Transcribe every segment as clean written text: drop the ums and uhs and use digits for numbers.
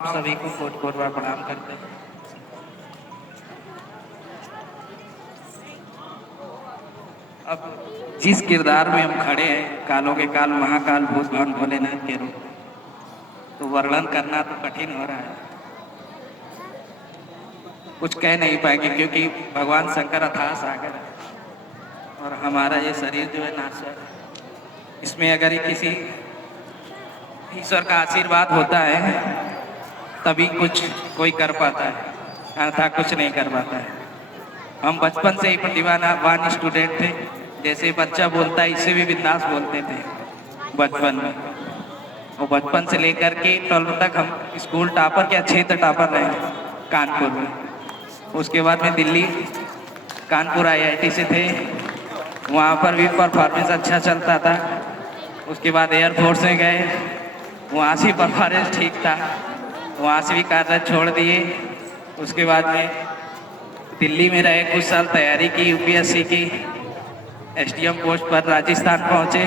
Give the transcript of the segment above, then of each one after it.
सभी को coat coat बार प्रणाम करते हैं। अब जिस किरदार में हम खड़े हैं, कालों के काल महाकाल भूत भवन भोलेनाथ के रूप, तो वर्णन करना तो कठिन हो रहा है। कुछ कह नहीं पाएंगे क्योंकि भगवान शंकर अथाह सागर है और हमारा ये शरीर जो है नाश्वर है। इसमें अगर ये किसी ईश्वर का आशीर्वाद होता है तभी कुछ कोई कर पाता है, अन्यथा कुछ नहीं कर पाता है। हम बचपन से ही प्रतिभावान स्टूडेंट थे। जैसे बच्चा बोलता है इससे भी बिंदास बोलते थे बचपन में। और बचपन से लेकर के 12 तक हम स्कूल टॉपर क्या क्षेत्र टॉपर रहे कानपुर में। उसके बाद में दिल्ली कानपुर IIT से थे, वहाँ पर भी परफॉर्मेंस अच्छा चलता था। उसके बाद एयरफोर्स में गए, वहाँ से परफॉर्मेंस ठीक था, वहाँ से भी कार्य छोड़ दिए। उसके बाद में दिल्ली में रहे, कुछ साल तैयारी की UPSC की, SDM पोस्ट पर राजस्थान पहुँचे।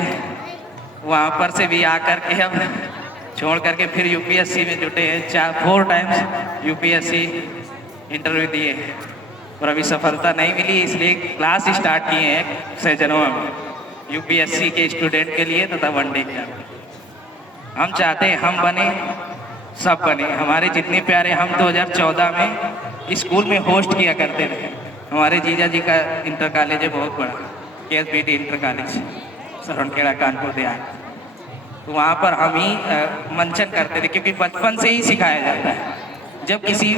वहाँ पर से भी आकर के अब छोड़ करके फिर UPSC में जुटे हैं। 4 टाइम्स UPSC इंटरव्यू दिए और अभी सफलता नहीं मिली, इसलिए क्लास स्टार्ट किए हैं सैजनवा में UPSC के स्टूडेंट के लिए तथा वनडे के। हम चाहते हैं हम बने, सब बने। हमारे जितने प्यारे, हम 2014 में स्कूल में होस्ट किया करते थे। हमारे जीजा जी का इंटर कॉलेज है बहुत बड़ा, KSBT inter college Sarwankhera Kanpur Dehat. तो वहाँ पर हम ही मंचन करते थे क्योंकि बचपन से ही सिखाया जाता है। जब किसी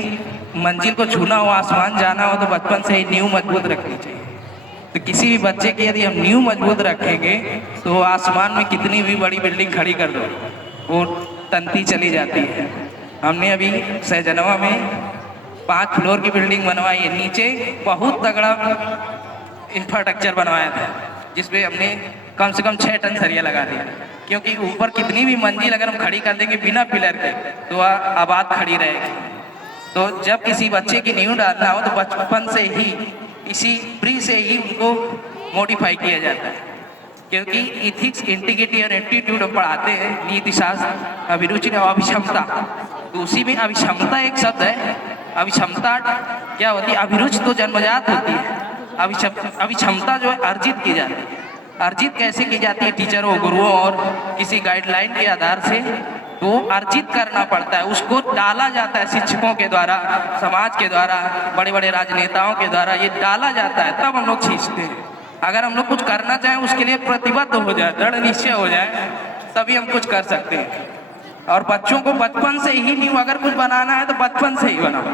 मंजिल को छूना हो, आसमान जाना हो, तो बचपन से ही नींव मजबूत रखनी चाहिए। तो किसी भी बच्चे की यदि हम नींव मजबूत रखेंगे तो आसमान में कितनी भी बड़ी बिल्डिंग खड़ी कर दो वो तंती चली जाती है। हमने अभी सैजनवा में 5 फ्लोर की बिल्डिंग बनवाई है। नीचे बहुत तगड़ा इंफ्रास्ट्रक्चर बनवाया था जिसपे हमने कम से कम 6 टन सरिया लगा दिया, क्योंकि ऊपर कितनी भी मंजिल अगर हम खड़ी कर देंगे बिना पिलर के तो आबाद खड़ी रहेगी। तो जब किसी बच्चे की नींव डालना हो तो बचपन से ही इसी प्री से ही उनको मॉडिफाई किया जाता है। क्योंकि इथिक्स, इंटीग्रिटी और एप्टीट्यूड हम पढ़ाते हैं, नीति शास्त्र, अभिरुचि और अभिक्षमता। तो उसी में अभिक्षमता एक शब्द है। अभिक्षमता क्या होती है? अभिरुचि तो जन्मजात होती है, अभिक्षमता जो है अर्जित की जाती है। अर्जित कैसे की जाती है? टीचरों, गुरुओं और किसी गाइडलाइन के आधार से तो अर्जित करना पड़ता है। उसको डाला जाता है शिक्षकों के द्वारा, समाज के द्वारा, बड़े बड़े राजनेताओं के द्वारा ये डाला जाता है, तब हम लोग सीखते हैं। अगर हम लोग कुछ करना चाहें, उसके लिए प्रतिबद्ध हो जाए, दृढ़ निश्चय हो जाए, तभी हम कुछ कर सकते हैं। और बच्चों को बचपन से ही नहीं, अगर कुछ बनाना है तो बचपन से ही बनाओ।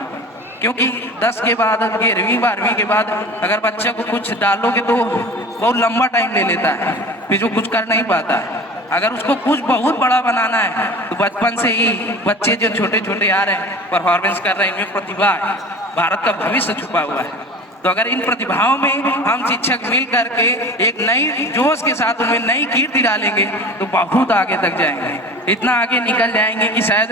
क्योंकि 10 के बाद, 11वीं 12वीं के बाद अगर बच्चे को कुछ डालोगे तो बहुत लंबा टाइम ले लेता है, फिर वो कुछ कर नहीं पाता है। अगर उसको कुछ बहुत बड़ा बनाना है तो बचपन से ही बच्चे जो छोटे छोटे आ रहे हैं, परफॉर्मेंस कर रहे हैं, इनमें प्रतिभा है, भारत का भविष्य छुपा हुआ है। तो अगर इन प्रतिभाओं में हम शिक्षक मिल करके एक नई जोश के साथ उनमें नई कीर्ति डालेंगे तो बहुत आगे तक जाएंगे। इतना आगे निकल जाएंगे कि शायद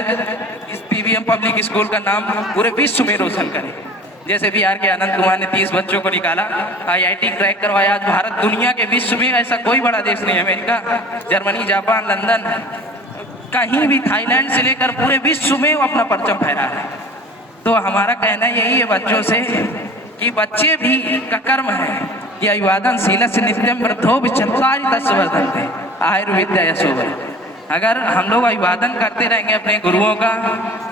इस PVM पब्लिक स्कूल का नाम पूरे विश्व में रोशन करें। जैसे बिहार के आनंद कुमार ने 30 बच्चों को निकाला, IIT क्रैक करवाया। आज भारत दुनिया के विश्व में ऐसा कोई बड़ा देश नहीं, अमेरिका, जर्मनी, जापान, लंदन, कहीं भी, थाईलैंड से लेकर पूरे विश्व में वो अपना परचम फहरा है। तो हमारा कहना यही है बच्चों से कि बच्चे भी का कर्म है कि अभिवादन शीलस्य नित्यम वृद्धो विचत्वारितस्य वर्धन्ते आयुर्विद्या यशोवर। अगर हम लोग अभिवादन करते रहेंगे अपने गुरुओं का,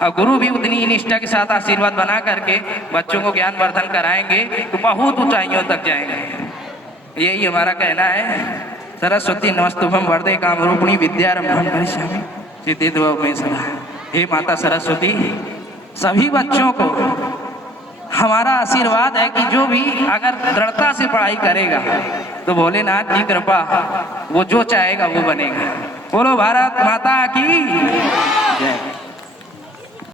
और गुरु भी उतनी ही निष्ठा के साथ आशीर्वाद बना करके बच्चों को ज्ञान वर्धन कराएंगे तो बहुत ऊंचाइयों तक जाएंगे। यही हमारा कहना है। सरस्वती नमस्तुभ्यं वरदे कामरूपिणी विद्यारंभं करिष्यामि सिद्धिर्भवतु मे सदा। हे माता सरस्वती, सभी बच्चों को हमारा आशीर्वाद है कि जो भी अगर दृढ़ता से पढ़ाई करेगा तो भोलेनाथ की कृपा, वो जो चाहेगा वो बनेगा। बोलो भारत माता की जय।